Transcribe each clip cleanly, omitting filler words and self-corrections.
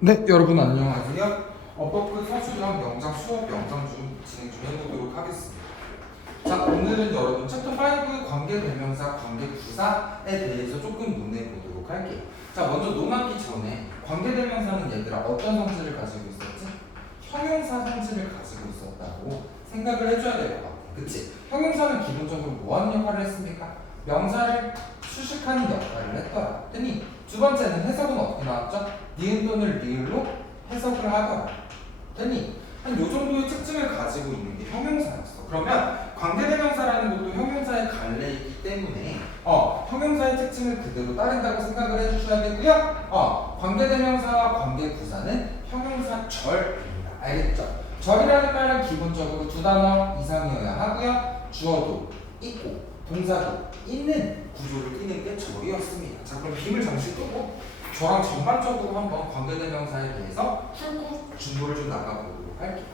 네, 여러분 안녕하세요. 버크 서술형 영상 수업 영상 진행 좀 해보도록 하겠습니다. 자, 오늘은 여러분 챕터 5 관계대명사, 관계부사에 대해서 조금 논해보도록 할게요. 자, 먼저 논하기 전에 관계대명사는 얘들아 어떤 성질을 가지고 있었지? 형용사 성질을 가지고 있었다고 생각을 해줘야 될 것 같아. 그치? 형용사는 기본적으로 뭐 하는 역할을 했습니까? 명사를 수식하는 역할을 했더라. 했더니 두 번째는 해석은 어떻게 나왔죠? 니은 또는 리을로 해석을 하더라. 했더니 한 요 정도의 특징을 가지고 있는 게 형용사였어. 그러면 관계대명사라는 것도 형용사의 갈래이기 때문에 형용사의 특징을 그대로 따른다고 생각을 해주셔야 되고요. 관계대명사와 관계부사는 형용사절입니다. 알겠죠? 절이라는 말은 기본적으로 두 단어 이상이어야 하고요. 주어도 있고 동사도 있는 구조를 띠는 게 절이었습니다. 자, 그럼 빔을 잠시 끄고 저랑 전반적으로 한번 관계대명사에 대해서 풀고 준비를 좀 나가보도록 할게요.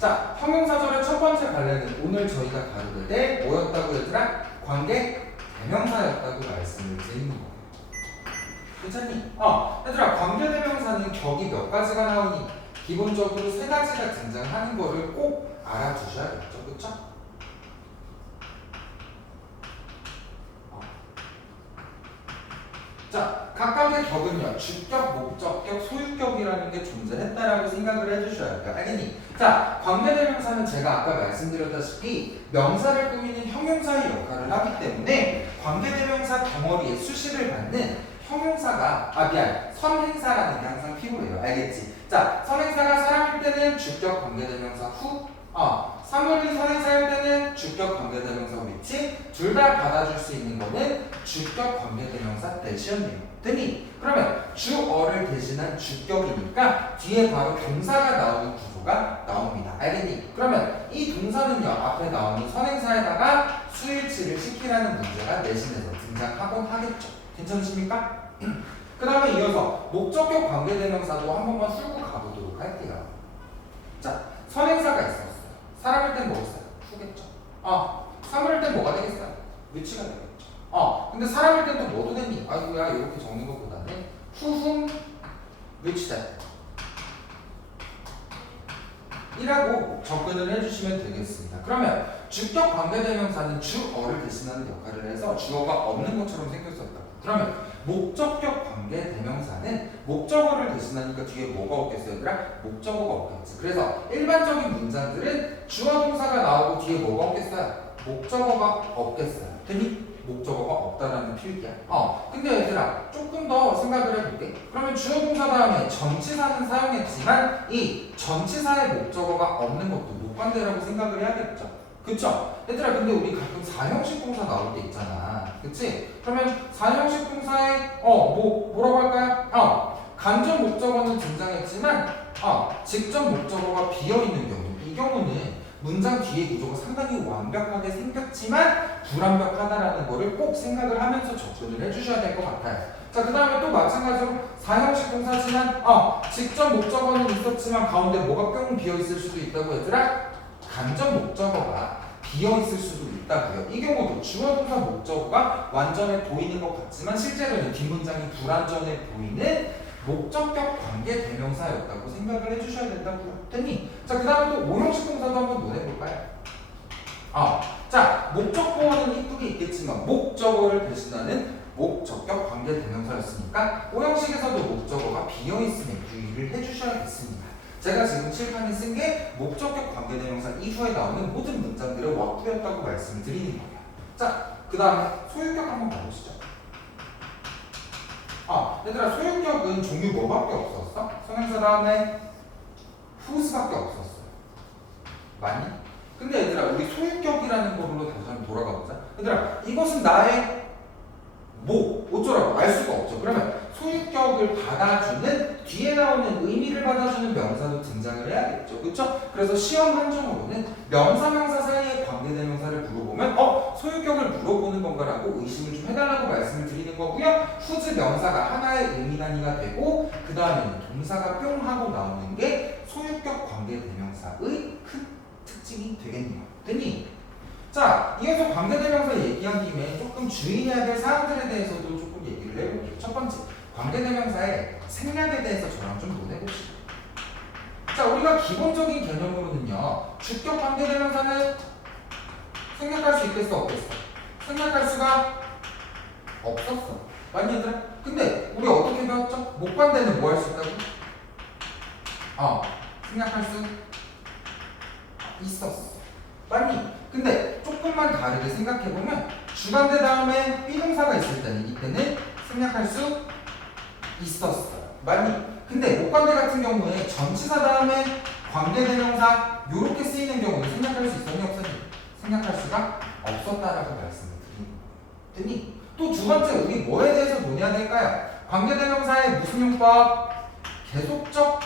자, 형용사절의 첫 번째 갈래는 오늘 저희가 다룰 때 뭐였다고 얘들아? 관계대명사였다고 말씀을 드리는 거예요. 괜찮니? 얘들아, 관계대명사는 격이 몇 가지가 나오니? 기본적으로 세 가지가 등장하는 거를 꼭 알아두셔야겠죠. 그쵸? 자, 각각의 격은요, 주격, 목적격, 소유격이라는 게 존재했다라고 생각을 해주셔야 돼요. 알겠니? 자, 관계대명사는 제가 아까 말씀드렸다시피 명사를 꾸미는 형용사의 역할을 하기 때문에 관계대명사 덩어리에 수식을 받는 형용사가, 선행사라는 게 항상 필요해요. 알겠지? 자, 선행사가 사람일 때는 주격 관계대명사 후, 사물이 선행사일 때는 주격 관계대명사 위치, 둘 다 받아줄 수 있는 거는 주격 관계대명사 대시였네요. 됐니? 그러면 주어를 대신한 주격이니까 뒤에 바로 동사가 나오는 구조가 나옵니다. 알겠니? 그러면 이 동사는요, 앞에 나오는 선행사에다가 수일치를 시키라는 문제가 내신에서 등장하곤 하겠죠. 괜찮으십니까? 그 다음에 이어서 목적격 관계대명사도 한 번만 풀고 가보도록 할게요. 자, 선행사가 있었어요. 사람일 땐 뭐겠어요? 후겠죠. 사물일 땐 뭐가 되겠어요? 위치가 되겠죠. 근데 사람일 땐 또 뭐도 되니? 아이고야, 이렇게 적는 것보다는 후흠 위치다 이라고 접근을 해주시면 되겠습니다. 그러면 주격 관계대명사는 주어를 대신하는 역할을 해서 주어가 없는 것처럼 생겼었다. 그러면 목적격 관계대명사는 목적어를 대신하니까 뒤에 뭐가 없겠어요, 얘들아? 목적어가 없겠지. 그래서 일반적인 문장들은 주어 동사가 나오고 뒤에 뭐가 없겠어요? 목적어가 없겠어요. 되니? 목적어가 없다라는 필기야. 근데 얘들아, 조금 더 생각을 해볼게. 그러면 주어 동사 다음에 전치사는 사용했지만 이 전치사의 목적어가 없는 것도 목관대라고 생각을 해야겠죠. 그쵸? 얘들아, 근데 우리 가끔 4형식 동사 나올 때 있잖아. 그치? 그러면 4형식 동사에 뭐라고 할까요? 간접 목적어는 등장했지만 직접 목적어가 비어있는 경우, 이 경우는 문장 뒤에 구조가 상당히 완벽하게 생겼지만 불완벽하다라는 거를 꼭 생각을 하면서 접근을 해주셔야 될 것 같아요. 자, 그 다음에 또 마찬가지로 4형식 동사지만 직접 목적어는 있었지만 가운데 뭐가 뿅 비어있을 수도 있다고 얘들아? 간접 목적어가 비어있을 수도 있다고요. 이 경우도 주어 동사 목적어가 완전해 보이는 것 같지만 실제로는 뒷문장이 불완전해 보이는 목적격 관계 대명사였다고 생각을 해주셔야 된다고요. 됐니? 자, 그 다음에 또 5형식 동사도 한번 논해볼까요? 자, 목적보어는 이쁘게 있겠지만 목적어를 대신하는 목적격 관계 대명사였으니까 5형식에서도 목적어가 비어있음에 유의를 해주셔야겠습니다. 제가 지금 칠판에 쓴 게 목적격 관계대명사 이후에 나오는 모든 문장들의 왁구였다고 말씀을 드리는 거예요. 자, 그 다음에 소유격 한번 봐보시죠. 얘들아, 소유격은 종류 뭐밖에 없었어? 선행사 다음에 후스밖에 없었어요. 맞니? 근데 얘들아, 우리 소유격이라는 걸로 다시 한번 돌아가 보자. 얘들아, 이것은 나의 어쩌라고 알 수가 없죠. 그러면 소유격을 받아주는 뒤에 나오는 의미를 받아주는 명사도 등장을 해야겠죠. 그렇죠? 그래서 시험 한정으로는 명사 사이의 관계대명사를 물어보면 소유격을 물어보는 건가라고 의심을 좀 해달라고 말씀을 드리는 거고요. 후즈 명사가 하나의 의미 단위가 되고 그 다음에는 동사가 뿅 하고 나오는 게 소유격 관계대명사의 큰 특징이 되겠네요. 됐니? 자, 이어서 관계대명사 얘기한 김에 조금 주의해야 될 사항들에 대해서도 조금 얘기를 해볼게요. 첫 번째, 관계대명사에 생략에 대해서 저랑 좀 논해봅시다. 자, 우리가 기본적인 개념으로는요, 주격 관계대명사는 생략할 수 있겠어, 없겠어? 생략할 수가 없었어. 맞니, 얘들아? 근데 우리 어떻게 배웠죠? 목관대는 뭐 할 수 있다고? 생략할 수 있었어. 맞니? 근데 조금만 다르게 생각해보면 주관대 다음에 비동사가 있을 때는 이때는 생략할 수 있었어요. 맞니? 근데 목관대 같은 경우에 전치사 다음에 관계대명사 요렇게 쓰이는 경우는 생략할 수 있었니 없었니? 생략할 수가 없었다라고 말씀을 드리니 또 두 번째 우리 뭐에 대해서 논해야 될까요? 관계대명사의 무슨 용법? 계속적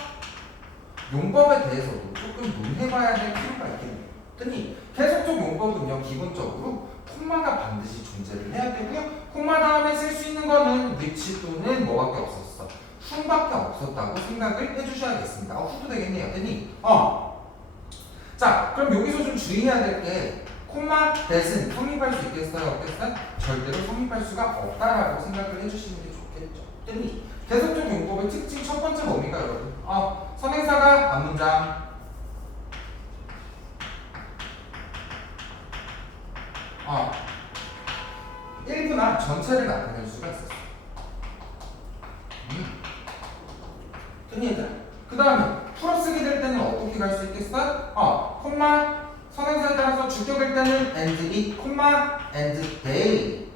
용법에 대해서도 조금 논해봐야 될 필요가 있겠네요. 더니 계속적 용법은요 기본적으로 콤마가 반드시 존재를 해야 되고요. 콤마 다음에 쓸 수 있는 거는 which 또는 뭐밖에 없었어. who밖에 없었다고 생각을 해주셔야겠습니다. who도 되겠네요. 더니 자 그럼 여기서 좀 주의해야 될 게 콤마 that은 성립할 수 있겠어요? 없겠어요? 절대로 성립할 수가 없다라고 생각을 해주시는 게 좋겠죠. 더니 계속적 용법의 특징 첫 번째 뭡니까 여러분? 선행사가 앞문장 일부나 전체를 나타낼 수가 있었어. 흔히 그 다음에 풀어쓰기 될 때는 어떻게 갈 수 있겠어? 콤마 선행사에 따라서 주격일 때는 and it, and they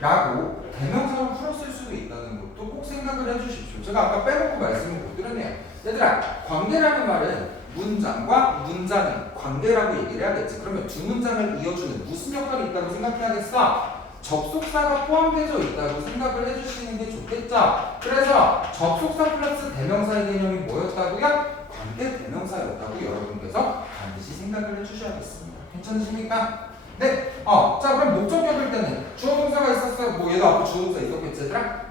라고 대명사로 풀어쓸 수도 있다는 것도 꼭 생각을 해주십시오. 제가 아까 빼놓고 말씀을 못 드렸네요. 얘들아, 관계라는 말은 문장과 문장의 관계라고 얘기를 해야겠지. 그러면 두 문장을 이어주는 무슨 역할이 있다고 생각해야겠어? 접속사가 포함되어 있다고 생각을 해주시는 게 좋겠죠. 그래서 접속사 플러스 대명사의 개념이 뭐였다고요? 관계 대명사였다고 여러분께서 반드시 생각을 해주셔야겠습니다. 괜찮으십니까? 네. 자 그럼 목적격일 때는 주어 동사가 있었어요. 뭐 얘도 앞에 주어 동사 있었겠지 얘들아?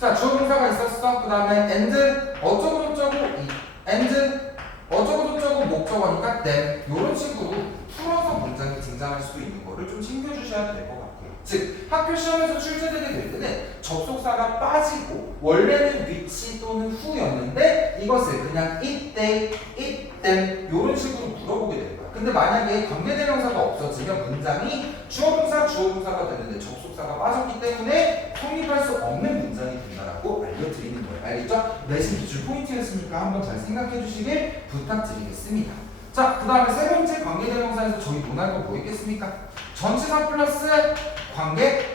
자 주어 동사가 있었어. 그 다음에 and 어쩌고 저쩌고 and 어쩌고 저쩌고 목적어니까 then 요런 식으로 풀어서 문장이 등장할 수도 있는 거를 좀 챙겨주셔야 될 것 같고요. 즉 학교 시험에서 출제되게 될 때는 접속사가 빠지고 원래는 which 또는 who였는데 이것을 그냥 it, they, it, them 요런 식으로 물어보게 될 거야. 근데 만약에 관계대명사가 없어지면 문장이 주어동사가 되는데 접속사가 빠졌기 때문에 성립할 수 없는 문장이 된다라고 알려드리는 거예요. 알겠죠? 내신 기출 포인트였으니까 한번 잘 생각해 주시길 부탁드리겠습니다. 자, 그 다음에 세 번째 관계대명사에서 저희 논할 거 뭐 있겠습니까? 전치사 플러스 관계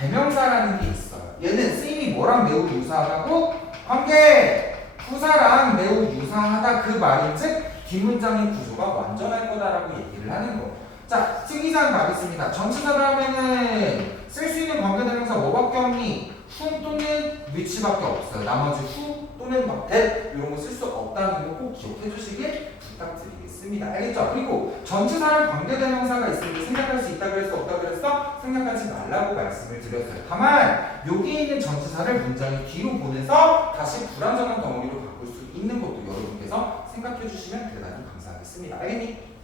대명사라는 게 있어요. 얘는 쓰임이 뭐랑 매우 유사하다고? 관계 부사랑 매우 유사하다 그 말인즉 뒷문장의 구조가 완전할 거다라고 얘기를 하는 거. 자, 특이사항 가겠습니다. 전치사 다음에는 쓸 수 있는 관계대명사 뭐밖에 없니? who 또는 which밖에 없어요. 나머지 who 또는 that 이런 거 쓸 수 없다는 거 꼭 기억해 주시길 부탁드리겠습니다. 알겠죠? 그리고 전치사랑 관계대명사가 있으면 생략할 수 있다 그랬어? 없다 그랬어? 생략하지 말라고 말씀을 드렸어요. 다만 여기에 있는 전치사를 문장의 뒤로 보내서 다시 불완전한 덩어리로 바꿀 수 있는 것도 여러분께서 생각해 주시면 대단히 감사하겠습니다. 알겠니?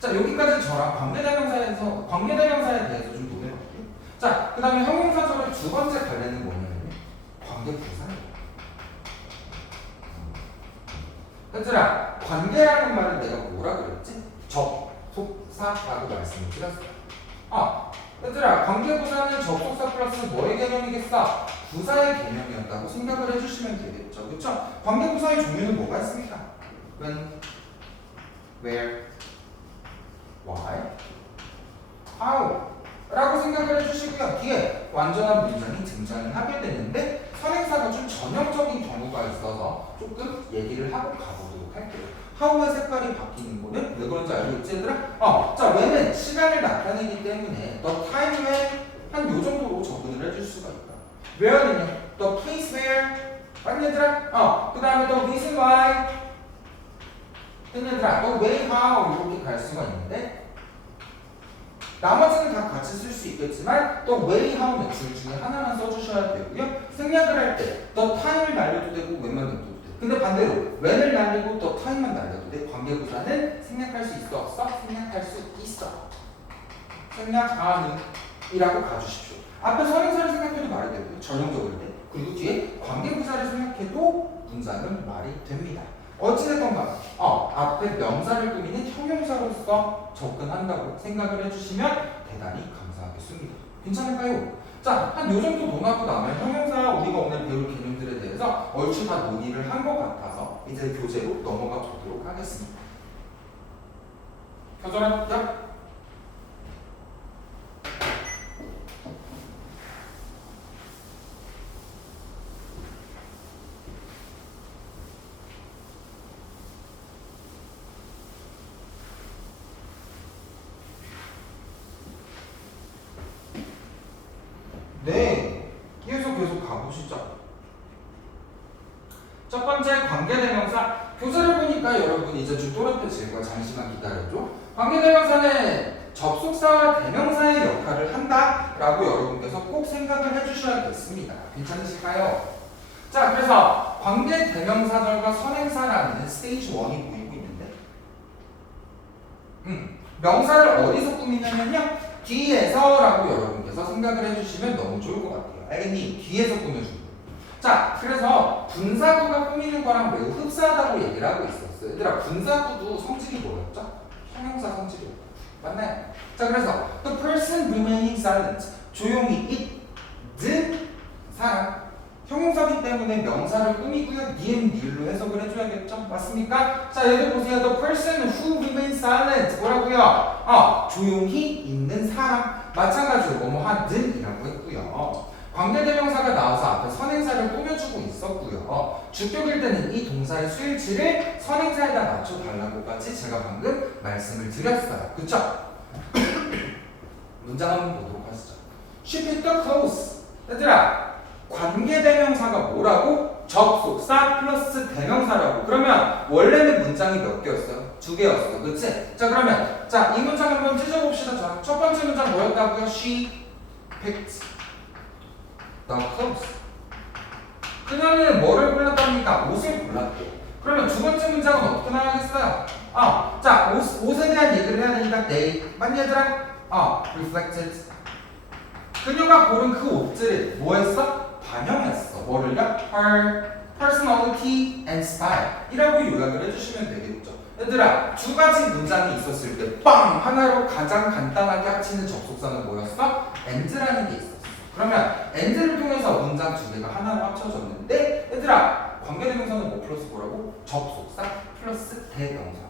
자, 여기까지 저랑 관계대명사에 대해서 좀 논해볼게요. 자, 그 다음에 형용사절의 두 번째 관련은 뭐냐면요. 관계부사예요. 얘들아, 관계라는 말은 내가 뭐라 그랬지? 접속사라고 말씀을 드렸어요. 얘들아, 관계부사는 접속사 플러스 뭐의 개념이겠어? 부사의 개념이었다고 생각을 해주시면 되겠죠. 그쵸? 관계부사의 종류는 뭐가 있습니까? when, where, why, how 라고 생각을 해주시고요. 뒤에 완전한 문장이 등장을 하게 되는데 선행사가 좀 전형적인 경우가 있어서 조금 얘기를 하고 가보도록 할게요. how의 색깔이 바뀌는 거는 왜 그런지 알고 있지 얘들아? 자, when은 시간을 나타내기 때문에 the time when 한 요 정도로 접근을 해줄 수가 있다. where는요 the place where 맞니 얘들아? 그 다음에 the reason why 얘들아 the way how 이렇게 갈 수가 있는데 나머지는 다 같이 쓸 수 있겠지만 또 way, how는 둘 중에 하나만 써주셔야 되고요. 생략을 할 때 the time을 날려도 되고 when만 넣어도 돼. 근데 반대로 when을 날리고 the time만 날려도 돼. 관계부사는 생략할 수 있어 없어? 생략할 수 있어. 생략하는 이라고 가주십시오. 앞에 선행사를 생각해도 말이 되고요. 전형적일 때 그리고 뒤에 관계부사를 생각해도 문장은 말이 됩니다. 어찌됐건 간에 앞에 명사를 꾸미는 형용사로서 접근한다고 생각을 해주시면 대단히 감사하겠습니다. 괜찮을까요? 자, 한 요 정도 논하고 나면 형용사 우리가 오늘 배울 개념들에 대해서 얼추 다 논의를 한 것 같아서 이제 교재로 넘어가 보도록 하겠습니다. 교전할게요. 네, 계속 가보시죠. 첫 번째 관계대명사. 교재를 보니까 여러분 이제 좀 또렷해질 거야. 잠시만 기다려줘. 관계대명사는 접속사와 대명사의 역할을 한다라고 여러분께서 꼭 생각을 해주셔야겠습니다. 괜찮으실까요? 자, 그래서 관계대명사절과 선행사라는 스테이지 1이 보이고 있는데 명사를 어디서 꾸미냐면요. 뒤에서라고 여러분께서 생각을 해주시면 너무 좋을 것 같아요. 알겠니? 뒤에서 꾸며주는 거예요. 자, 그래서 분사구가 꾸미는 거랑 매우 흡사하다고 얘기를 하고 있었어요. 얘들아, 분사구도 성질이 뭐였죠? 형용사 성질이었죠. 맞나요? 자, 그래서 the person remaining silent, 조용히 있는 사람. 형용사기 때문에 명사를 꾸미고요. 니은니을로 해석을 해줘야겠죠? 맞습니까? 자, 얘들 보세요. The person who remains silent. 뭐라고요? 조용히 있는 사람. 마찬가지로 뭐뭐 하는이라고 했고요. 관계대명사가 나와서 앞에 선행사를 꾸며주고 있었고요. 주격일 때는 이 동사의 수일치를 선행사에다 맞춰달라고까지 제가 방금 말씀을 드렸어요. 그쵸? 문장 한번 보도록 하시죠. She picked up clothes. 얘들아, 관계대명사가 뭐라고? 접속사 플러스 대명사라고. 그러면 원래는 문장이 몇 개였어요? 2개였어. 그치? 자, 그러면 이 문장 한번 찢어봅시다. 자, 첫 번째 문장 뭐였다고요? She picked the clothes. 그녀는 뭐를 골랐답니까? 옷을 골랐대. 그러면 두 번째 문장은 어떻게 나가겠어요? 자, 옷에 대한 얘기를 해야 되니까 they. 맞니 얘들아? reflected. 그녀가 고른 그 옷들을 뭐 했어? 반영했어. 뭐를요? Her personality and style 이라고 요약을 해주시면 되겠죠. 얘들아, 두 가지 문장이 있었을 때 빵! 하나로 가장 간단하게 합치는 접속사는 뭐였어? and라는 게 있었어. 그러면 and를 통해서 문장 두 개가 하나로 합쳐졌는데 얘들아, 관계대명사는 뭐 플러스 뭐라고? 접속사 플러스 대명사.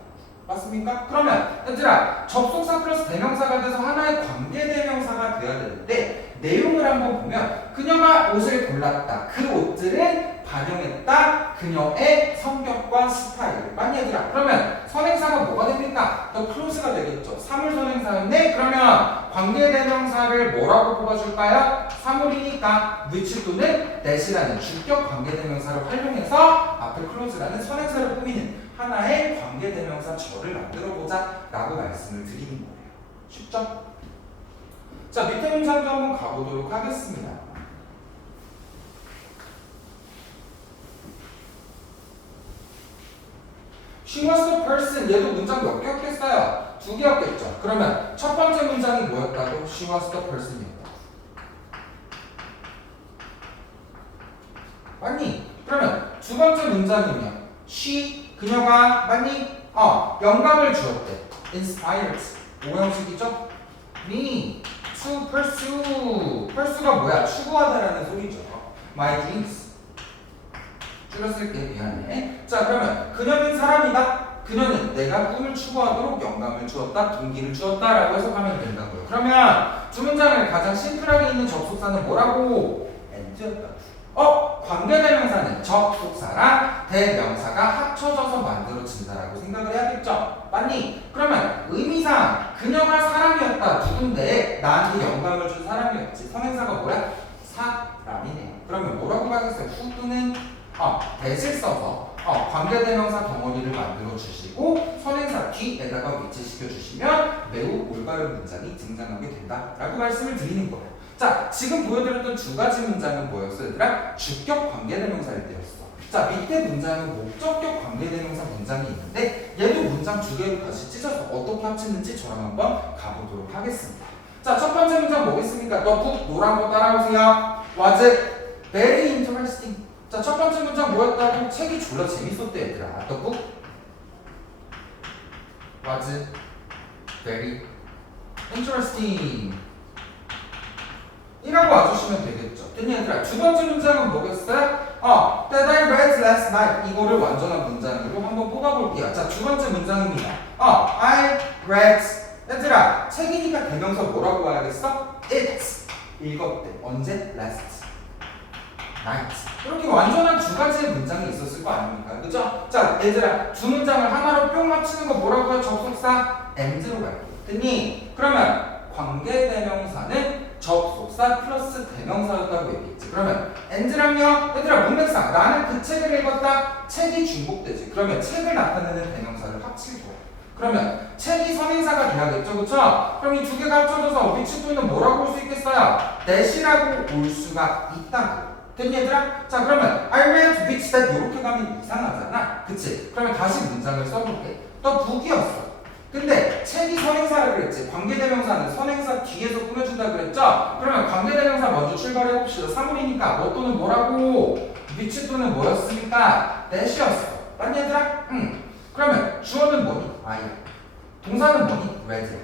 맞습니까? 그러면 얘들아, 접속사 플러스 대명사가 돼서 하나의 관계대명사가 돼야 되는데 내용을 한번 보면 그녀가 옷을 골랐다. 그 옷들을 반영했다. 그녀의 성격과 스타일. 맞니 얘들아? 그러면 선행사가 뭐가 됩니까? The close가 되겠죠. 사물선행사였네? 그러면 관계대명사를 뭐라고 뽑아줄까요? 사물이니까 which 또는 that이라는 주격 관계대명사를 활용해서 앞에 close라는 선행사를 꾸미는 하나의 관계대명사 절을 만들어보자 라고 말씀을 드리는 거예요. 쉽죠? 자, 밑에 문장도 한번 가보도록 하겠습니다. She was the person. 얘도 문장 몇 개였겠어요? 2개였겠죠. 그러면 첫 번째 문장이 뭐였다고? She was the person이었다. 맞니? 그러면 두 번째 문장이면 she, 그녀가 맞니? 영감을 주었대. inspired. 오형식이죠? me, to pursue. pursue가 뭐야? 추구하다라는 소리죠. my dreams. 줄였을게. 미안해. 자, 그러면 그녀는 사람이다. 그녀는 내가 꿈을 추구하도록 영감을 주었다. 동기를 주었다라고 해석하면 된다고요. 그러면 두 문장을 가장 심플하게 있는 접속사는 뭐라고? and였다. 관계대명사는 접속사랑 대명사가 합쳐져서 만들어진다라고 생각을 해야겠죠? 맞니? 그러면 의미상 그녀가 사람이었다. 누군데 나한테 영감을 준 사람이었지. 선행사가 뭐야? 사람이네요. 그러면 뭐라고 하겠어요? who 또는 that을 써서 관계대명사 덩어리를 만들어 주시고 선행사 뒤에다가 위치시켜 주시면 매우 올바른 문장이 등장하게 된다라고 말씀을 드리는 거예요. 자, 지금 보여드렸던 두 가지 문장은 뭐였어요, 얘들아? 주격 관계대명사일 때였어. 자, 밑에 문장은 목적격 관계대명사 문장이 있는데 얘도 문장 두 개를 다시 찢어서 어떻게 합치는지 저랑 한번 가보도록 하겠습니다. 자, 첫 번째 문장 뭐겠습니까? 너 북 노란 거 따라오세요. was very interesting. 자, 첫 번째 문장 뭐였다고? 책이 졸라 재밌었대 얘들아. The book was very interesting. 이라고 와주시면 되겠죠. 됐니 얘들아? 두 번째 문장은 뭐겠어요? That I read last night. 이거를 완전한 문장으로 한번 뽑아볼게요. 자, 두 번째 문장입니다. I read. 얘들아, 책이니까 대명사 뭐라고 와야겠어? It. 읽었대. 언제? Last night. 이렇게 완전한 두 가지의 문장이 있었을 거 아닙니까? 그죠? 자, 얘들아, 두 문장을 하나로 뿅 맞추는 거 뭐라고 해요? 접속사 and로 갈게요. 됐니? 그러면 관계대명사는 접속사 플러스 대명사였다고 얘기했지. 그러면 and랑요, 얘들아 문맥상 나는 그 책을 읽었다. 책이 중복되지. 그러면 책을 나타내는 대명사를 합칠 거야. 그러면 책이 선행사가 돼야겠죠, 그쵸? 그럼 이 두 개가 합쳐져서 위치 또는 뭐라고 올 수 있겠어요? that이라고 올 수가 있다고. 됐니 얘들아? 자, 그러면 I read which that 이렇게 가면 이상하잖아. 그치? 그러면 다시 문장을 써볼게. 또 북이었어. 근데 책이 선행사라 그랬지. 관계대명사는 선행사 뒤에서 꾸며준다 그랬죠? 그러면 관계대명사 먼저 출발해봅시다. 사물이니까 뭐 또는 뭐라고? which 또는 뭐였습니까? that이었어. 맞니 얘들아? 응. 그러면 주어는 뭐니? I야. 동사는 뭐니? read.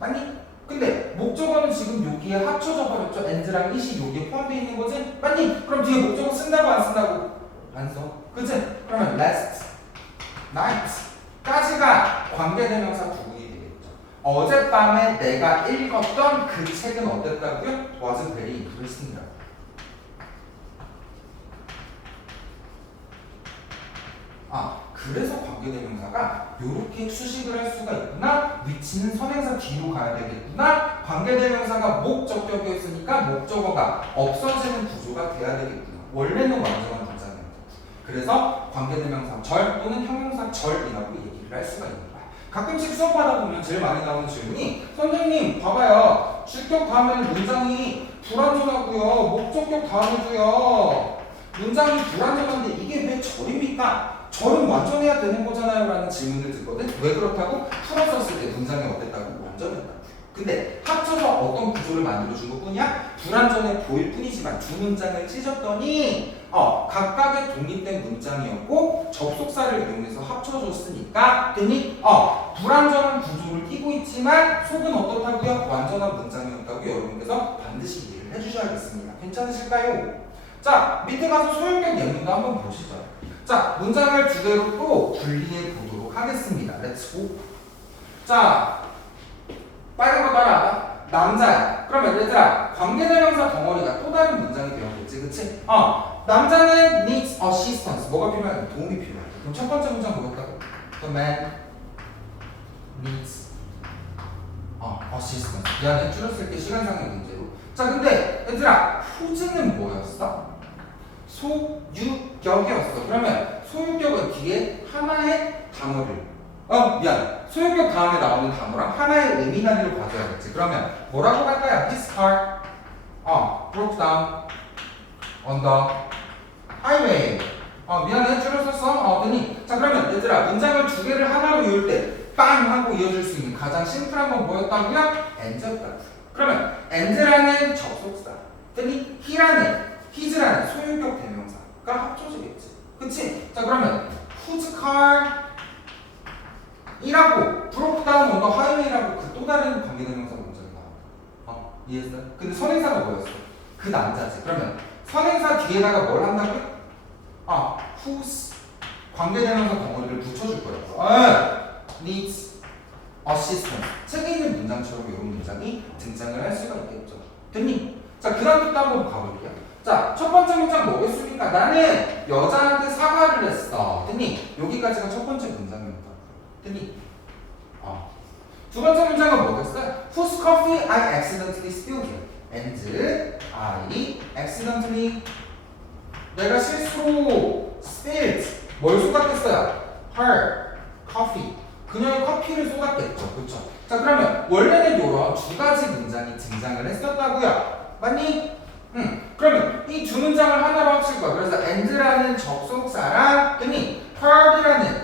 맞니? 근데 목적어는 지금 여기에 합쳐져 버렸죠. and랑 it이 여기에 포함되어 있는 거지? 맞니? 그럼 뒤에 목적어 쓴다고 안 쓴다고? 안 써. 그치? 그러면 last night 까지가 관계대명사 구분이 되겠죠. 어젯밤에 내가 읽었던 그 책은 어땠다고요? was very interesting이라고. 그래서 관계대명사가 이렇게 수식을 할 수가 있구나. 위치는 선행사 뒤로 가야 되겠구나. 관계대명사가 목적격이었으니까 목적어가 없어지는 구조가 돼야 되겠구나. 원래는 완전한 문장이었다. 그래서 관계대명사 절 또는 형용사 절이라고 얘기를 할 수가 있는 거야. 가끔씩 수업하다 보면 제일 많이 나오는 질문이 선생님 봐봐요. 주격 다음에는 문장이 불완전하고요. 목적격 다음에도요. 문장이 불완전한데 이게 왜 절입니까? 절은 완전해야 되는 거잖아요 라는 질문을 듣거든. 왜 그렇다고? 풀어 썼을 때 문장이 어땠다고? 완전했다. 근데 합쳐서 어떤 구조를 만들어준 것 뿐이야? 불완전해 보일 뿐이지만 두 문장을 찢었더니 각각의 독립된 문장이었고 접속사를 이용해서 합쳐줬으니까 됐니? 불완전한 구조를 띠고 있지만 속은 어떻다고요? 완전한 문장이었다고 여러분께서 반드시 이해를 해주셔야겠습니다. 괜찮으실까요? 자, 밑에 가서 소형격 예문도 한번 보시죠. 자, 문장을 두 개로 또 분리해 보도록 하겠습니다. Let's go. 자, 빨간 거 따라와봐. 남자야. 그러면 얘들아, 관계대명사 덩어리가 또 다른 문장이 되었겠지, 그치? 남자는 needs assistance. 뭐가 필요해? 도움이 필요해. 그럼 첫 번째 문장 뭐였다고? The man needs assistance. 미안해, 줄였을 때 시간상의 문제로. 자, 근데 얘들아, who's는 뭐였어? 소유격이었어. 그러면 소유격은 뒤에 하나의 단어를 미안. 소유격 다음에 나오는 단어랑 하나의 의미 단위를 가져야겠지. 그러면 뭐라고 할까요? This car broke down on the highway. 미안해, 줄였었어. 됐니? 자, 그러면 얘들아, 문장을 두 개를 하나로 이을 때 빵 하고 이어질 수 있는 가장 심플한 건 뭐였다고요? and였다고. 그러면 and라는 접속사, 됐니? his라는 소유격 대명사가 합쳐지겠지. 그치? 자, 그러면 whose car 이라고 broke down on the highway라고 그 또 다른 관계대명사 문장이 나와. 이해했어? 근데 선행사가 뭐였어? 그 남자지. 그러면 선행사 뒤에다가 뭘 한다고요? whose 관계대명사 덩어리를 붙여줄 거라고. needs assistance. 책에 있는 문장처럼 이런 문장이 등장을 할 수가 있겠죠. 됐니? 자, 그 다음부터 한번 가볼게요. 자, 첫 번째 문장 뭐겠습니까? 나는 여자한테 사과를 했어. 됐니? 여기까지가 첫 번째 문장입니다. 됐니? 두 번째 문장은 뭐겠어요? Whose coffee I accidentally spilled and I accidentally 내가 실수로 spilled 뭘 쏟았겠어요? Her coffee 그녀의 커피를 쏟았겠죠. 그렇죠? 자, 그러면 원래는 이런 두 가지 문장이 등장을 했었다고요. 맞니? 그러면 이 두 문장을 하나로 합칠 거야. 그래서 and라는 접속사랑 됐니? her이라는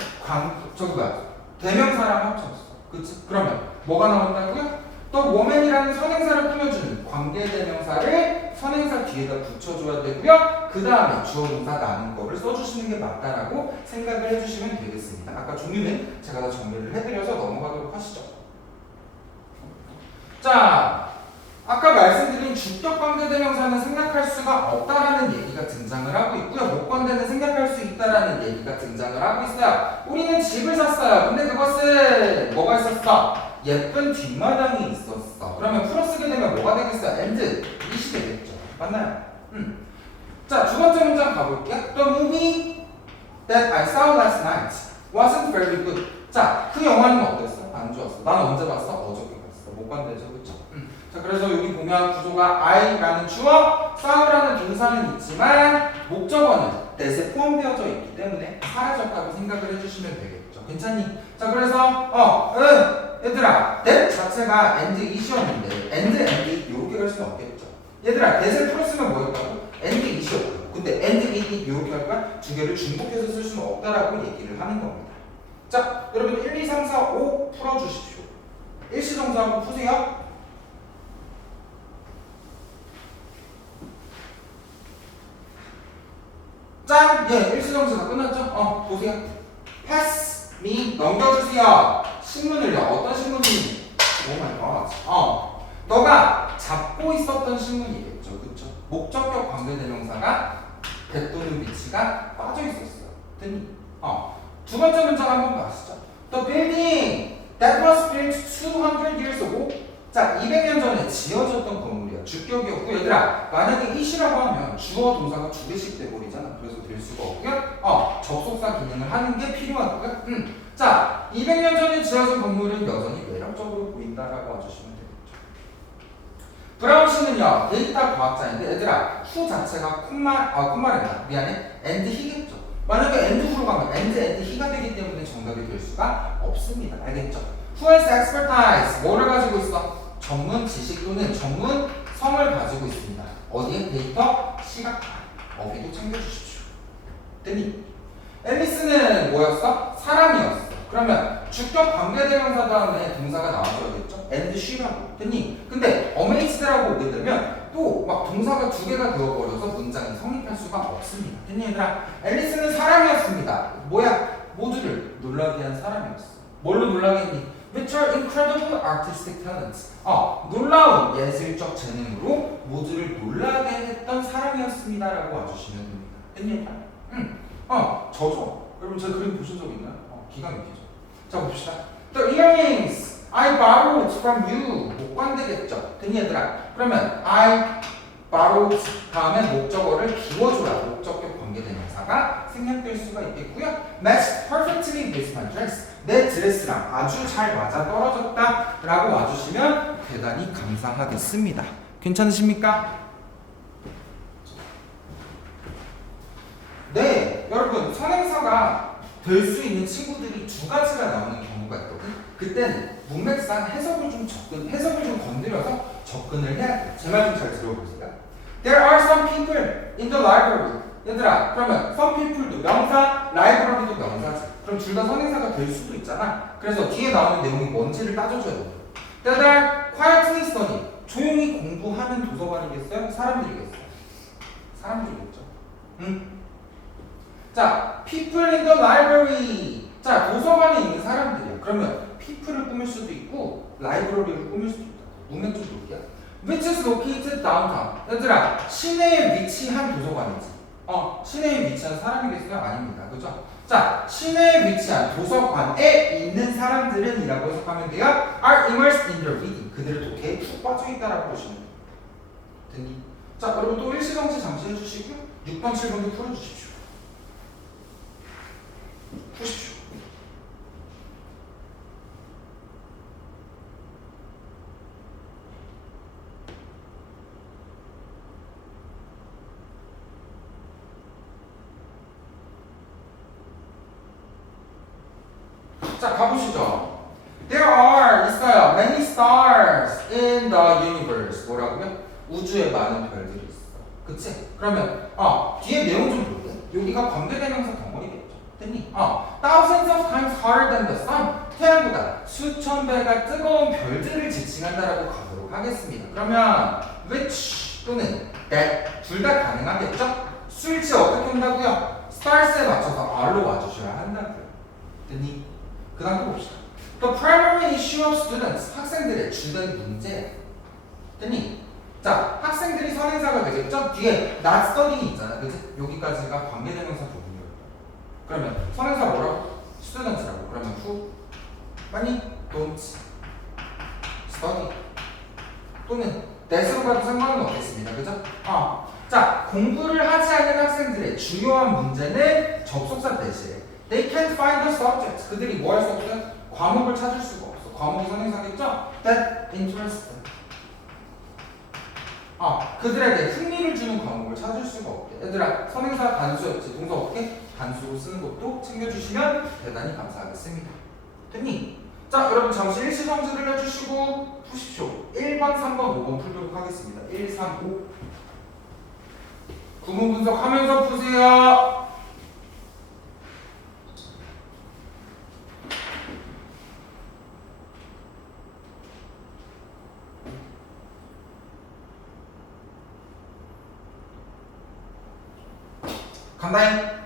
대명사랑 합쳤어. 그치? 그러면 뭐가 나온다고요? 또 woman이라는 선행사를 꾸며주는 관계대명사를 선행사 뒤에다 붙여줘야 되고요. 그 다음에 주어 동사 나눈 거를 써주시는 게 맞다라고 생각을 해주시면 되겠습니다. 아까 종류는 제가 다 정리를 해드려서 넘어가도록 하시죠. 자, 아까 말씀드린 주격 관계대명사는 생략할 수가 없다라는 얘기가 등장을 하고 있고요. 목관대는 생략할 수 있다라는 얘기가 등장을 하고 있어요. 우리는 집을 샀어요. 근데 그것은 뭐가 있었어? 예쁜 뒷마당이 있었어. 그러면 풀어쓰게 되면 뭐가 되겠어요? and it이 되겠죠. 맞나요? 자, 두 번째 문장 가볼게요. The movie that I saw last night wasn't very good. 자, 그 영화는 어땠어? 안 좋았어. 나는 언제 봤어? 어저께 봤어. 목관대죠, 그렇죠? 자, 그래서 여기 보면 구조가 I라는 주어, 싸우라는 동사는 있지만 목적어는 that에 포함되어져 있기 때문에 사라졌다고 생각을 해주시면 되겠죠. 괜찮니? 자, 그래서 얘들아, that 자체가 and it이었는데 and it 이렇게 갈 수는 없겠죠. 얘들아, that을 풀었으면 뭐였다고? and it이었고, 근데 and it 이렇게 할 거야? 두 개를 중복해서 쓸 수는 없다라고 얘기를 하는 겁니다. 자, 여러분 1, 2, 3, 4, 5 풀어주십시오. 일시정사 한번 푸세요. 짠! 예, 일시정지가 끝났죠? 보세요. pass me, 넘겨주세요. 신문을요. 어떤 신문이? 오 마이 갓. 너가 잡고 있었던 신문이겠죠. 그쵸? 목적격 관계대명사가 that 또는 which가 빠져 있었어요. 됐니? 두 번째 문장 한번 봐시죠. The building that was built 200 years ago. 자, 200년 전에 지어졌던 건물이야. 주격이었고, 얘들아, 만약에 it이라고 하면 주어 동사가 두 개씩 돼버리잖아. 그래서 될 수가 없고요. 접속사 기능을 하는 게 필요하고요. 자, 200년 전에 지어진 건물은 여전히 매력적으로 보인다라고 와주시면 되겠죠. 브라운 씨는요, 데이터 과학자인데, 얘들아, 후 자체가 콧말이다. 미안해. and he겠죠. 만약에 and 후로 가면 and he가 되기 때문에 정답이 될 수가 없습니다. 알겠죠? Who has expertise? 뭐를 가지고 있어? 전문 지식 또는 전문 성을 가지고 있습니다. 어디에? 데이터, 시각, 어휘도 챙겨주십시오. 됐니? 앨리스는 뭐였어? 사람이었어. 그러면 주격 관계대명사 다음에 동사가 나와줘야겠죠? and she라고. 됐니? 근데 amazed라고 오게 되면 또 막 동사가 두 개가 되어버려서 문장이 성립할 수가 없습니다. 됐니 얘들아? 앨리스는 사람이었습니다. 뭐야? 모두를 놀라게 한 사람이었어. 뭘로 놀라게 했니? With her incredible artistic talents. 놀라운 예술적 재능으로 모두를 놀라게 했던 사람이었습니다라고 와주시면 됩니다. 됐니? 저죠. 여러분 제 그림 보신 적 있나요? 기가 막히죠. 자 봅시다. The earrings I borrowed from you. 목관되겠죠. 됐니 얘들아? 그러면 I borrowed 다음에 목적어를 비워줘라. 목적격 관계대명사가 생략될 수가 있겠고요. Matched perfectly with my dress. 내 드레스랑 아주 잘 맞아 떨어졌다 라고 와주시면 대단히 감사하겠습니다. 괜찮으십니까? 네, 여러분 선행사가 될 수 있는 친구들이 두 가지가 나오는 경우가 있거든. 그때는 문맥상 해석을 좀 건드려서 접근을 해야 돼요. 제 말 좀 잘 들어보세요. There are some people in the library. 얘들아, 그러면 some people도 명사, library도 명사지. 그럼 둘 다 선행사가 될 수도 있잖아. 그래서 뒤에 나오는 내용이 뭔지를 따져줘야 돼요. That are quietly studying. 조용히 공부하는 도서관이겠어요? 사람들이겠어요? 사람들이겠죠. 자, people in the library. 자, 도서관에 있는 사람들이야. 그러면 people을 꾸밀 수도 있고 library를 꾸밀 수도 있다. 문맥 좀 볼게요. Which is located downtown. 얘들아, 시내에 위치한 도서관이지. 시내에 위치한 사람이겠어요? 아닙니다. 그죠? 자, 시내에 위치한 도서관에 있는 사람들은 이라고 해석하면 돼요. Are immersed in their reading. 그들의 독해에 푹 빠져있다라고 보시면 돼요. 됐니? 자, 여러분 또 일시정지 잠시 해주시고요. 6번, 7번도 풀어주십시오. 푸십시오. 자, 가보시죠. There are 있어요. Many stars in the universe. 뭐라고요? 우주에 많은 별들이 있어. 그치? 그러면 뒤에 내용 좀 볼게. 여기가 관계대명사 덩어리겠죠. 됐니? Thousands of times hotter than the sun. 태양보다 수천 배가 뜨거운 별들을 지칭한다라고 가도록 하겠습니다. 그러면 which 또는 that 둘 다 가능하겠죠? 수일치 어떻게 한다고요? stars에 맞춰서 R로 와주셔야 한다고요. 됐니? 그 다음 또 봅시다. The primary issue of students, 학생들의 주된 문제. 됐니? 자, 학생들이 선행사가 되겠죠? 뒤에 not studying 있잖아, 그치? 여기까지가 관계대명사 부분이에요. 그러면 선행사 뭐라고? students라고. 그러면 who? 아니, don't study. 또는 that으로 가도 상관은 없겠습니다, 그죠? 자, 공부를 하지 않는 학생들의 주요한 문제는 접속사 대신에 they can't find the subject. 그들이 뭐 할 수 없어요? 과목을 찾을 수가 없어. 과목이 선행사겠죠? That interest. 그들에게 흥미를 주는 과목을 찾을 수가 없게. 얘들아, 선행사 단수였지. 동사 어떻게? 단수로 쓰는 것도 챙겨주시면 대단히 감사하겠습니다. 됐니? 자, 여러분 잠시 일시정지를 해주시고 푸십시오. 1번, 3번, 5번 풀도록 하겠습니다. 1, 3, 5. 구문 분석하면서 푸세요. 간다잉.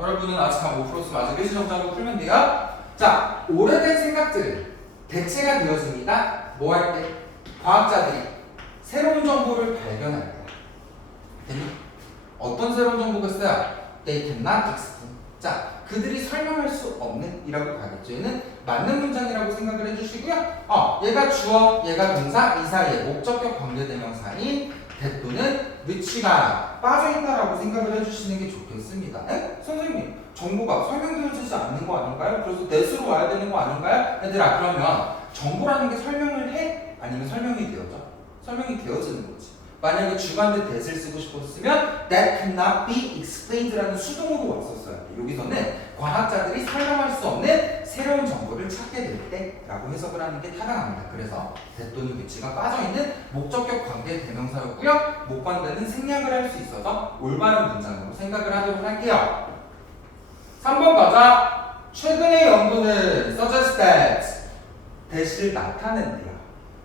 여러분은 아직 한 5%면 아직 일시정지하고 풀면 돼요. 자, 오래된 생각들을 대체가 되어집니다. 뭐 할 때? 과학자들이 새로운 정보를 발견할 때. 됐니? 어떤 새로운 정보가 있어요? They cannot explain. 자, 그들이 설명할 수 없는 이라고 가겠죠. 얘는 맞는 문장이라고 생각을 해주시고요. 얘가 주어, 얘가 동사, 이 사이에 목적격 관계대명사인 that 또는 which가 빠져있다라고 생각을 해주시는 게 좋겠습니다. 에? 선생님, 정보가 설명되어지지 않는 거 아닌가요? 그래서 that으로 와야 되는 거 아닌가요? 얘들아, 그러면 정보라는 게 설명을 해? 아니면 설명이 되어져? 설명이 되어지는 거지. 만약에 주관대 that을 쓰고 싶었으면 that cannot be explained라는 수동으로 왔었어야 돼. 여기서는 과학자들이 설명할 수 없는 새로운 정보를 찾게 될 때라고 해석을 하는 게 타당합니다. 그래서 that 또는 which가 빠져있는 목적격 관계 대명사였고요. 목관대는 생략을 할 수 있어서 올바른 문장으로 생각을 하도록 할게요. 3번 가자. 최근의 연구는 suggest that that을 나타낸대요.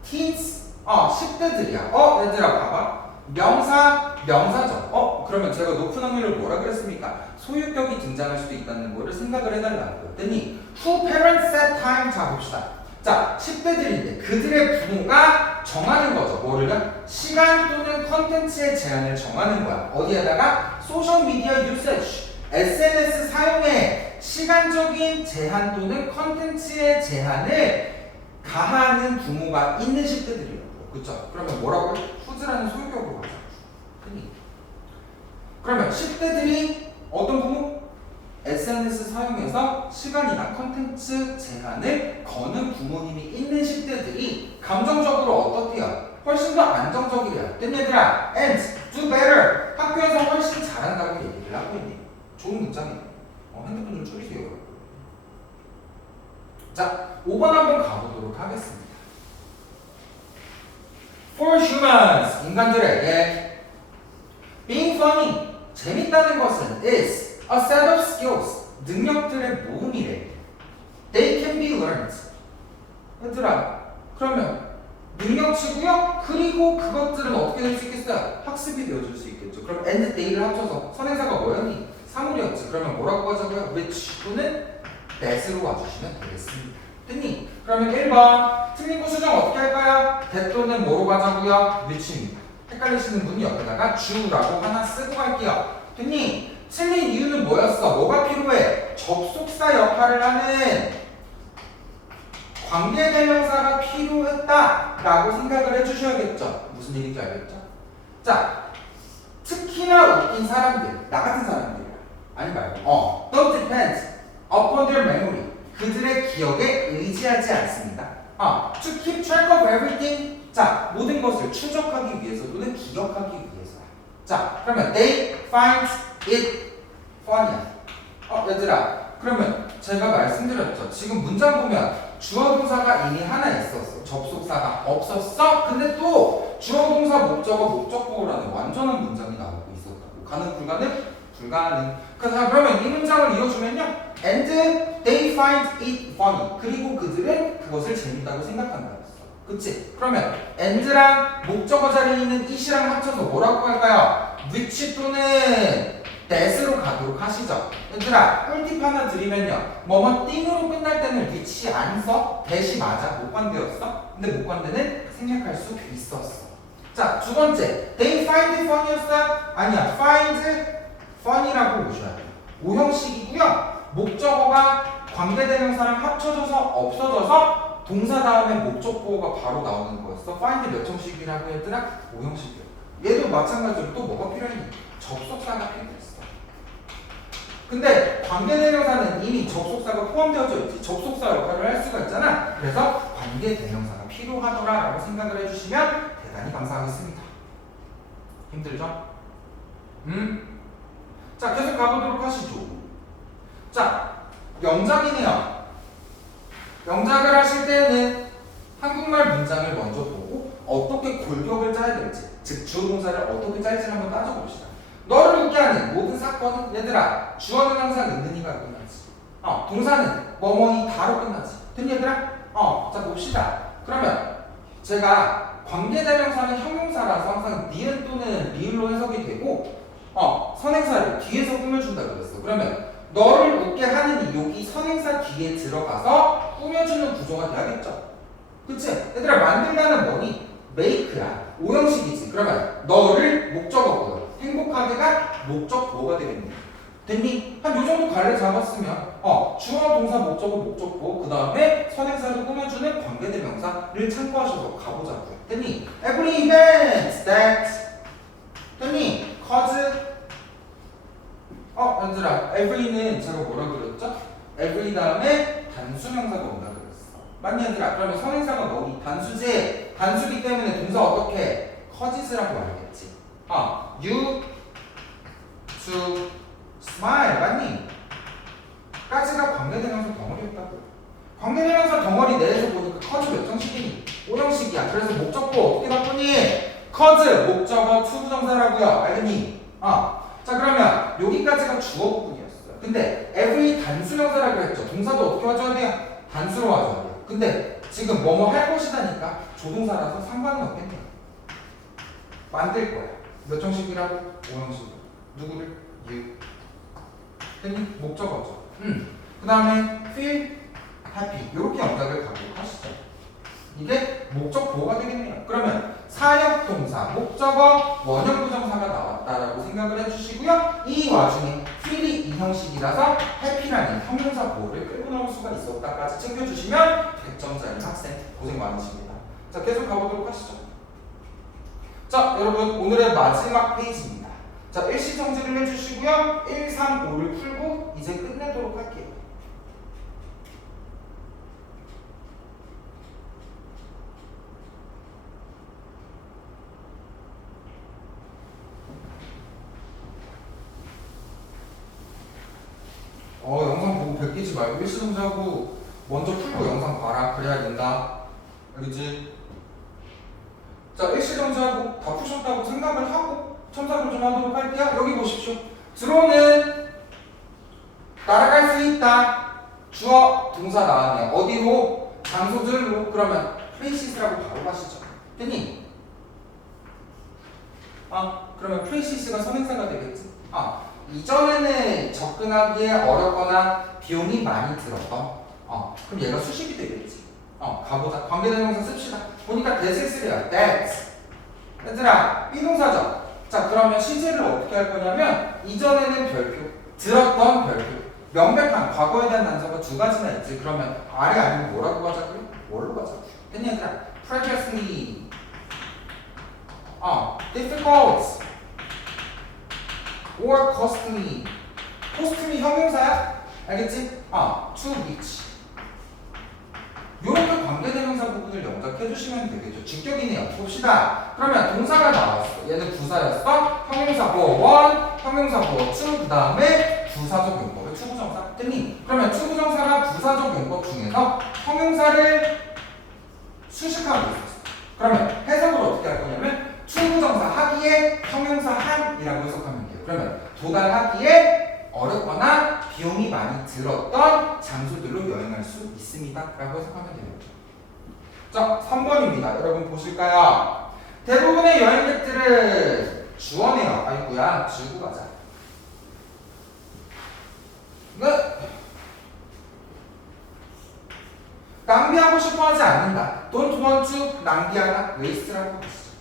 teens 10대들이야. 얘들아 봐봐. 명사, 명사죠. 그러면 제가 높은 확률로 뭐라 그랬습니까? 소유격이 등장할 수도 있다는 거를 생각을 해달라고요. 그랬더니 who parents set time. 자, 봅시다. 자, 10대들인데 그들의 부모가 정하는 거죠. 뭐를요? 시간 또는 컨텐츠의 제한을 정하는 거야. 어디에다가? 소셜미디어 usage. SNS 사용에 시간적인 제한 또는 컨텐츠의 제한을 가하는 부모가 있는 10대들이에요. 그쵸? 그러면 뭐라고요? 후즈라는 소유격으로 가자. 그러면 10대들이 어떤 부모? SNS 사용해서 시간이나 컨텐츠 제한을 거는 부모님이 있는 10대들이 감정적으로 어떻대요? 훨씬 더 안정적이래요. 된 얘들아, and do better. 학교에서 훨씬 잘한다고 얘기를 하고 있네. 좋은 문장이에요. 핸드폰 좀 줄이세요. 자, 5번 한번 가보도록 하겠습니다. For humans, 인간들에게 being funny, 재밌다는 것은 is a set of skills, 능력들의 모음이래. They can be learned. 얘들아, 그러면 능력치고요. 그리고 그것들은 어떻게 될 수 있겠어요? 학습이 되어줄 수 있겠죠. 그럼 and they를 합쳐서 선행사가 뭐였니? 사물이었지. 그러면 뭐라고 하자고요? which 또는 that으로 와주시면 되겠습니다. 됐니? 그러면 1번 틀린 거 수정 어떻게 할까요? that 또는 뭐로 가자고요? which입니다. 헷갈리시는 분이 옆에다가 주라고 하나 쓰고 갈게요. 됐니? 틀린 이유는 뭐였어? 뭐가 필요해? 접속사 역할을 하는 관계대명사가 필요했다라고 생각을 해주셔야겠죠. 무슨 얘기인지 알겠죠? 자, 특히나 웃긴 사람들, 나 같은 사람들 아니 말고 don't depend upon their memory. 그들의 기억에 의지하지 않습니다. To keep track of everything. 자, 모든 것을 추적하기 위해서 또는 기억하기 위해서. 자, 그러면 they find it funny. 얘들아, 그러면 제가 말씀드렸죠. 지금 문장 보면 주어 동사가 이미 하나 있었어. 접속사가 없었어. 근데 또 주어 동사 목적어 목적보호라는 완전한 문장이 나오고 있었다고. 가능 불가능? 불가능. 그러면 이 문장을 이어주면요. And they find it funny. 그리고 그들은 그것을 재밌다고 생각한다 했어. 그치? 그러면 and랑 목적어 자리에 있는 it이랑 합쳐서 뭐라고 할까요? which 또는 that으로 가도록 하시죠. 얘들아, 꿀팁 하나 드리면요. 뭐뭐 띵으로 끝날 때는 which 안 써? that이 맞아? 목관대였어? 근데 목관대는 생략할 수 있었어. 자, 두 번째. They find funny였어? 아니야. find funny라고 보셔야 돼요. 오형식이고요. 목적어가 관계대명사랑 합쳐져서 없어져서 동사 다음에 목적보호가 바로 나오는 거였어. find 몇 형식이라고 얘들아? 오형식이야. 얘도 마찬가지로 또 뭐가 필요했니? 접속사가 필요했어. 근데 관계대명사는 이미 접속사가 포함되어져 있지. 접속사 역할을 할 수가 있잖아. 그래서 관계대명사가 필요하더라라고 생각을 해주시면 대단히 감사하겠습니다. 힘들죠? 자, 계속 가보도록 하시죠. 자, 영작이네요. 영작을 하실 때는 한국말 문장을 먼저 보고 어떻게 골격을 짜야 될지, 즉 주어 동사를 어떻게 짤지 한번 따져봅시다. 너를 웃게 하는 모든 사건은 얘들아 주어는 항상 있는이가 끝나지. 동사는 뭐뭐이 다로 끝나지. 됐니 얘들아? 자 봅시다. 그러면 제가 관계대명사는 형용사라서 항상 니은 또는 리을로 해석이 되고 선행사를 뒤에서 꾸며준다 그랬어. 그러면 너를 웃게 하는 여기 선행사 뒤에 들어가서 꾸며주는 구조가 돼야겠죠. 그치? 얘들아 만들다는 뭐니? make야. 오형식이지. 그러면 너를 목적어고요. 행복하게가 목적보호가 되겠네. 됐니? 한 요 정도 갈래 잡았으면 주어 동사 목적어 목적보 그 다음에 선행사를 꾸며주는 관계대명사를 참고하셔서 가보자고요. 됐니? Every event that 됐니? cause 얘들아 every는 제가 뭐라 그랬죠? every 다음에 단수명사가 온다 그랬어. 맞니 얘들아? 그러면 선행사가 너희 단수지. 단수기 때문에 동사 어떻게? cause라고 알겠지. you to smile 맞니? 까지가 관계대명사 덩어리였다고. 관계대명사 덩어리 내에서 보니까 cause 몇 형식이니? 5형식이야. 그래서 목적보 어떻게 바꾸니? cause 목적어 투부정사라고요. 알겠니? 자 그러면 여기까지가 주어 부분이었어요. 근데 every 단수명사라고 했죠. 동사도 어떻게 와줘야 돼요? 단수로 와줘야 돼요. 근데 지금 뭐뭐 할 것이다니까 조동사라서 상관은 없겠네요. 만들 거야. 몇 형식이라고? 5형식이라고. 누구를? you. 됐니? 목적어죠. 그 다음에 feel happy. 이렇게 영작을 가도록 하시죠. 이게 목적 보호가 되겠네요. 그러면 사역 동사, 목적어, 원형 부정사가 나왔다라고 생각을 해주시고요. 이 와중에 feel이 이 형식이라서 happy라는 형용사 보호를 끌고 나올 수가 있었다까지 챙겨주시면 100점짜리 학생 고생 많으십니다. 자, 계속 가보도록 하시죠. 자, 여러분 오늘의 마지막 페이지입니다. 자, 일시 정지를 해주시고요. 1, 3, 5를 풀고 이제 끝내도록 할게요. 영상 보고 베끼지 말고 일시 정지하고 먼저 풀고 영상 봐라. 그래야 된다. 알겠지? 자, 일시 정지하고 다 푸셨다고 생각을 하고 첨삭을 좀 하도록 할게요. 여기 보십시오. 드론은 날아갈 수 있다. 주어 동사 나왔네요. 어디로? 장소들로. 그러면 플레이시스라고 바로 가시죠. 됐니? 그러면 플레이시스가 선행사가 되겠지. 이전에는 접근하기에 어렵거나 비용이 많이 들었던 그럼 얘가 수식이 되겠지. 가보자. 관계대명사 씁시다. 보니까 that을 쓰래요. that. 얘들아 비동사죠. 자 그러면 시제를 어떻게 할 거냐면 이전에는 별표, 들었던 별표, 명백한 과거에 대한 단서가 두 가지나 있지. 그러면 아래 아니면 뭐라고 가자고요? 뭘로 가자고요? 됐니 얘들아? previously difficult or costly. costly 형용사야? 알겠지? to which. 요렇게 관계대명사 부분을 영작해 주시면 되겠죠. 직격이네요. 봅시다. 그러면 동사가 나왔어. 얘는 부사였어. 형용사 보어 1, 형용사 보어 2, 그 다음에 부사적 용법의 투부정사. 됐니? 그러면 투부정사가 부사적 용법 중에서 형용사를 수식하고 있었어. 그러면 해석을 어떻게 할 거냐면 투부정사 하기에 형용사 한이라고 해석하면 돼요. 그러면 도달하기에 어렵거나 비용이 많이 들었던 장소들로 여행할 수 있습니다 라고 해석하면 되겠죠. 자 3번입니다. 여러분 보실까요? 대부분의 여행객들은 주어네요. 아이고야, 지우고 가자. 네. 낭비하고 싶어 하지 않는다. don't want to 낭비하다. waste라고 하시죠.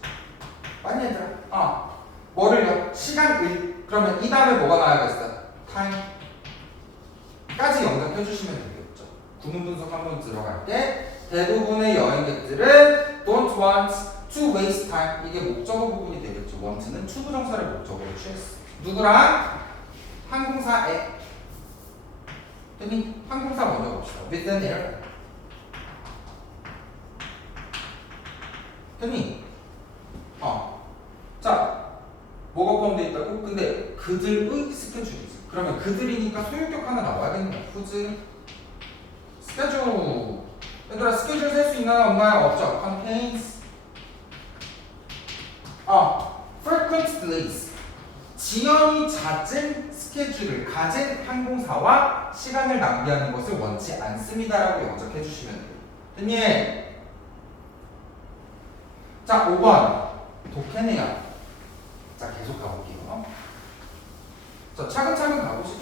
맞니 얘들아? 뭐를요? 시간을. 그러면 이 다음에 뭐가 나와야겠어요? time까지 연결해 주시면 되겠죠. 구문 분석 한번 들어갈게. 대부분의 여행객들은 don't want to waste time. 이게 목적어 부분이 되겠죠. want는 to 부정사를 목적어로 취했어. 누구랑? 항공사에. 됐니? 항공사 먼저 봅시다. with an airline. 됐니? 자, 뭐가 포함되어 있다고? 근데 그들의 스케줄이지. 그러면 그들이니까 소유격 하나 나와야겠네. whose 스케줄. 얘들아, 스케줄 셀 수 있나요? 없나요? 없죠. contains frequent delays. 지연이 잦은 스케줄을 가진 항공사와 시간을 낭비하는 것을 원치 않습니다라고 영작해 주시면 돼요. 됐니? 자, 5번 독해내야. 자, 계속 가볼게요. 자, 차근차근 가보시죠.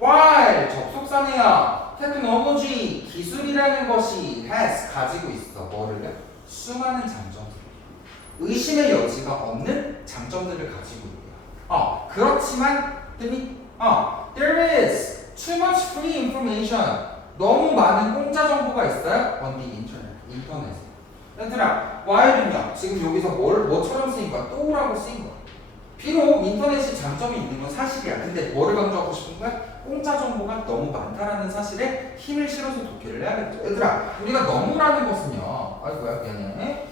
while 접속사네요. 테크놀로지 기술이라는 것이 has 가지고 있어. 뭐를요? 수많은 장점들. 의심의 여지가 없는 장점들을 가지고 있대요. 그렇지만 there is too much free information. 너무 많은 공짜 정보가 있어요. on the internet. 인터넷에. 얘들아, while은요, 지금 여기서 뭐처럼 쓰인 거야? 또라고 쓰인 거야. 비록 인터넷이 장점이 있는 건 사실이야. 근데 뭐를 강조하고 싶은 거야? 공짜 정보가 너무 많다라는 사실에 힘을 실어서 독해를 해야겠죠. 얘들아, 우리가 너무라는 것은요, 아이고야, 미안해.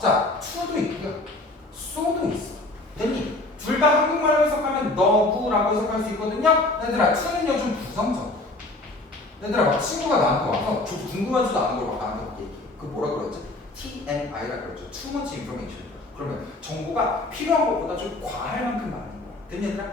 자, to도 있고요, so도 있어. 됐니? 둘 다 한국말로 해석하면 너구라고 해석할 수 있거든요. 얘들아, to는요 좀 부정적. 얘들아, 막 친구가 나한테 와서 저도 궁금하지도 않은 걸 막 나한테 막 얘기해. 그 뭐라 그러지? TMI라 그러죠. Too much information. 그러면 정보가 필요한 것보다 좀 과할 만큼 많은 거야. 됐니 얘들아?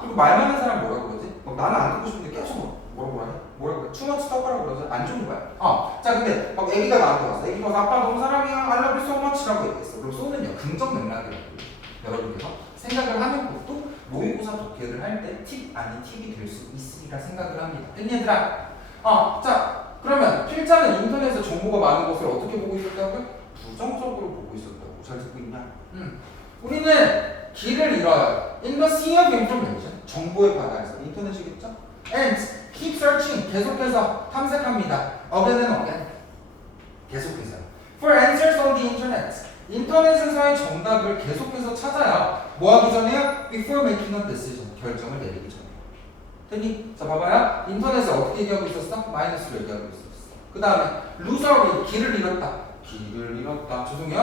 그리고 말 많은 사람 뭐라 그러지? 막 나는 안 듣고 싶은데 계속 뭐라 해? 뭐라 그래? Too much talk라고 그러죠. 안 좋은 거야. 자, 근데 막 애기가 나한테 왔어. 애기가 와서 아빠 너무 사랑해요. I love you so much라고 얘기했어. 그럼 쏘는요 긍정 맥락이라고. 여러분께서 생각을 하는 것도 모의고사 독해를 할 때 팁 아닌 팁이 될 수 있으리라 생각을 합니다. 됐니 얘들아? 자, 그러면 필자는 인터넷에 정보가 많은 것을 어떻게 보고 있었다고요? 부정적으로 보고 있었다고. 잘 듣고 있냐? 우리는 길을 잃어요. In the sea of information. 정보의 바다에서. 인터넷이겠죠? And keep searching. 계속해서 탐색합니다. Again and again. 계속해서. For answers on the internet. 인터넷에서의 정답을 계속해서 찾아요. 뭐 하기 전에요? Before making a decision. 결정을 내리기 전에. 됐니? 자, 봐봐요. 인터넷에 어떻게 얘기하고 있었어? 마이너스로 얘기하고 있었어. 그 다음에 loser, 길을 잃었다. 길을 잃었다. 죄송해요.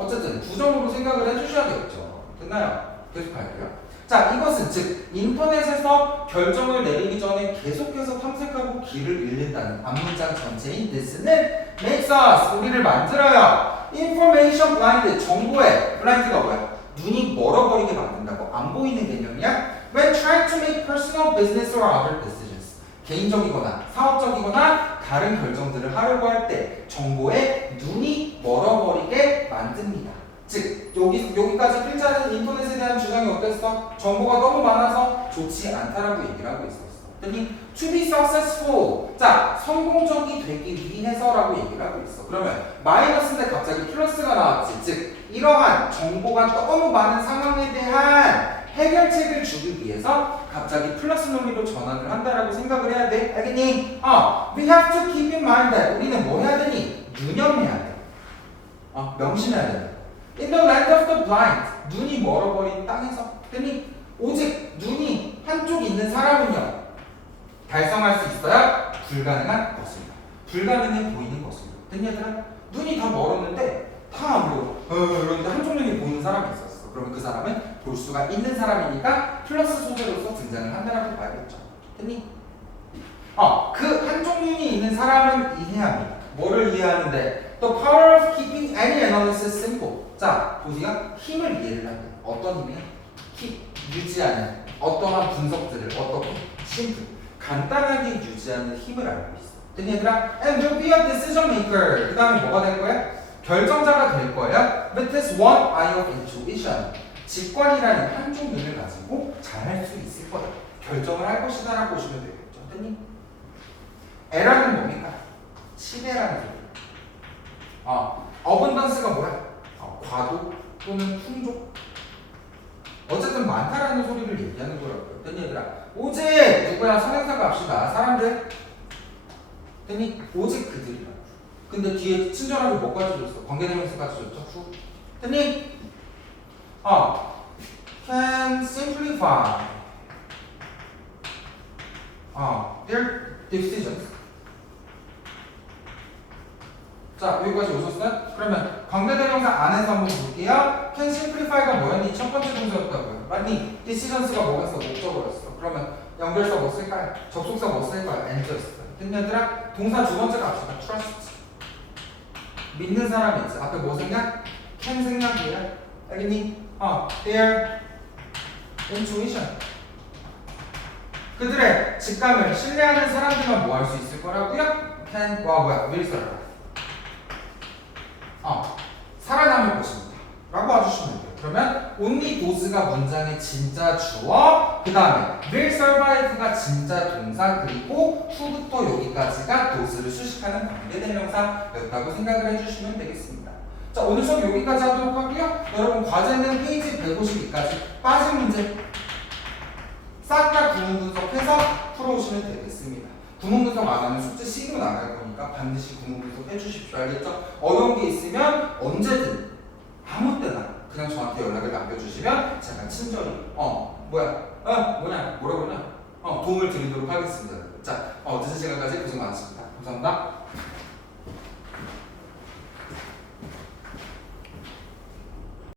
어쨌든 부정으로 생각을 해주셔야겠죠. 됐나요? 계속할게요. 자, 이것은 즉 인터넷에서 결정을 내리기 전에 계속해서 탐색하고 길을 잃는다는 앞문장 전체인 this는 makes us, 우리를 만들어요. information blind, 정보에 blind가 뭐야? 눈이 멀어버리게 만든다고. 안 보이는 개념이야. when trying to make personal business or other decisions. 개인적이거나 사업적이거나 다른 결정들을 하려고 할 때 정보에 눈이 멀어버리게 만듭니다. 즉 여기까지 필자는 인터넷에 대한 주장이 어땠어? 정보가 너무 많아서 좋지 않다라고 얘기를 하고 있었어. 그러니 to be successful. 자, 성공적이 되기 위해서라고 얘기를 하고 있어. 그러면 마이너스인데 갑자기 플러스가 나왔지. 즉 이러한 정보가 너무 많은 상황에 대한 해결책을 주기 위해서 갑자기 플러스 논리로 전환을 한다라고 생각을 해야 돼. 알겠니? We have to keep in mind that 우리는 뭐 해야 되니? 유념해야 돼. 명심해야 돼. In the land of the blind. 눈이 멀어버린 땅에서. 됐니? 오직 눈이 한쪽 있는 사람은요. 달성할 수 있어야 불가능한 것입니다. 불가능해 보이는 것입니다. 됐니 얘들아? 눈이 다 멀었는데 다 안 보여. 그런데 한쪽 눈이 보이는 사람이 있었어. 그러면 그 사람은 볼 수가 있는 사람이니까 플러스 소재로서 등장을 한다라고 봐야겠죠. 됐니? 그 한쪽 눈이 있는 사람은 이해합니다. 뭐를 이해하는데? The power of keeping any analysis simple. 자, 보세요. 힘을 이해를 하는. 어떤 힘이야? 유지하는 어떠한 분석들을 어떻게? 심플. 간단하게 유지하는 힘을 알고 있어. 됐니 얘들아? And will be a decision maker. 그 다음에 뭐가 될 거야? 결정자가 될 거야. With this one eye of intuition. 직관이라는 한쪽 눈을 가지고 잘 할 수 있을 거다. 결정을 할 것이다 라고 보시면 되겠죠. 됐니? 에라는 뭡니까? 치대라는 소리. 어번던스가 뭐야? 과도 또는 풍족. 어쨌든 많다라는 소리를 얘기하는 거라고요. 됐니 얘들아? 오직 누구야? 선행사 값이다. 사람들. 됐니? 오직 그들이라고. 근데 뒤에 친절하게 뭐까지 줬어? 관계대명사까지 줬죠? 후. 됐니? can simplify their decisions. 자, 여기까지 오셨어요? 그러면 관계대명사 안에서 한번 볼게요. can simplify가 뭐였니? 첫 번째 동사였다고요. 맞니? decisions가 뭐였어? 목적어였어. 그러면 연결사 뭐 쓸까요? 접속사 뭐 쓸까요? and였어요. 됐니 얘들아? 동사 두 번째가 합시다. trust. 믿는 사람이 있지. 앞에 뭐 생각? can 생각이에요. 알겠니? their intuition. 그들의 직감을 신뢰하는 사람들만 뭐 할 수 있을 거라고요? can, will survive. 살아남을 것입니다. 라고 와주시면 돼요. 그러면 only those가 문장의 진짜 주어, 그 다음에 will survive가 진짜 동사, 그리고 who부터 여기까지가 those를 수식하는 관계대명사였다고 생각을 해주시면 되겠습니다. 자, 오늘 수업 여기까지 하도록 하고요. 여러분 과제는 페이지 152까지 빠진 문제 싹 다 구문 분석해서 풀어오시면 되겠습니다. 구문 분석 안 하면 숙제 C로 나갈 거니까 반드시 구문 분석 해주십시오. 알겠죠? 어려운 게 있으면 언제든 아무 때나 그냥 저한테 연락을 남겨주시면 제가 친절히 뭐라고 하냐 도움을 드리도록 하겠습니다. 자, 늦은 시간까지 고생 많으십니다. 감사합니다.